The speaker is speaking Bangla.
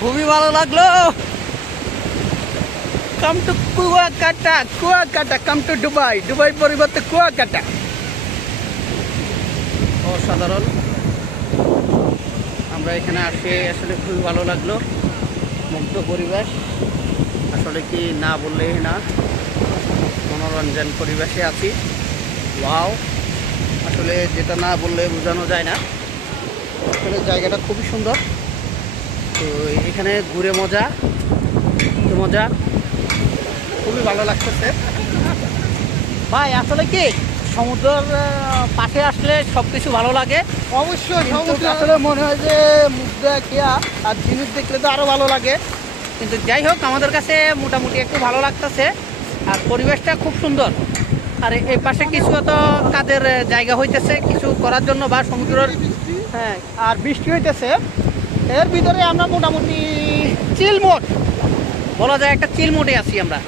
খুবই ভালো লাগলো। Come to Kuakata, Kuakata come to Dubai, Dubai পরিবর্তে কুয়াকাটা। অসাধারণ। আমরা এখানে আসে আসলে খুবই ভালো লাগলো, মুগ্ধ পরিবেশ। আসলে কি না বললেই না, মনোরঞ্জন পরিবেশে আছি। ওয়াও, আসলে যেটা না বললে বোঝানো যায় না। আসলে জায়গাটা খুবই সুন্দর। তো এখানে ঘুরে মজা মজা, খুবই ভালো লাগতেছে ভাই। আসলে কি সমুদ্রের পাশে আসলে সব কিছু ভালো লাগে। অবশ্যই কিন্তু আসলে মনে হয় যে মুখ দেখিয়া আর জিনিস দেখলে তো আরও ভালো লাগে। কিন্তু যাই হোক, আমাদের কাছে মোটামুটি একটু ভালো লাগতেছে। আর পরিবেশটা খুব সুন্দর। আর এই পাশে কিছু তো কাজের জায়গা হইতেছে কিছু করার জন্য, বা সমুদ্রের, হ্যাঁ, আর বৃষ্টি হইতেছে। এর ভিতরে আমরা মোটামুটি চিল মোড বলা যায়, একটা চিল মোডে আছি আমরা।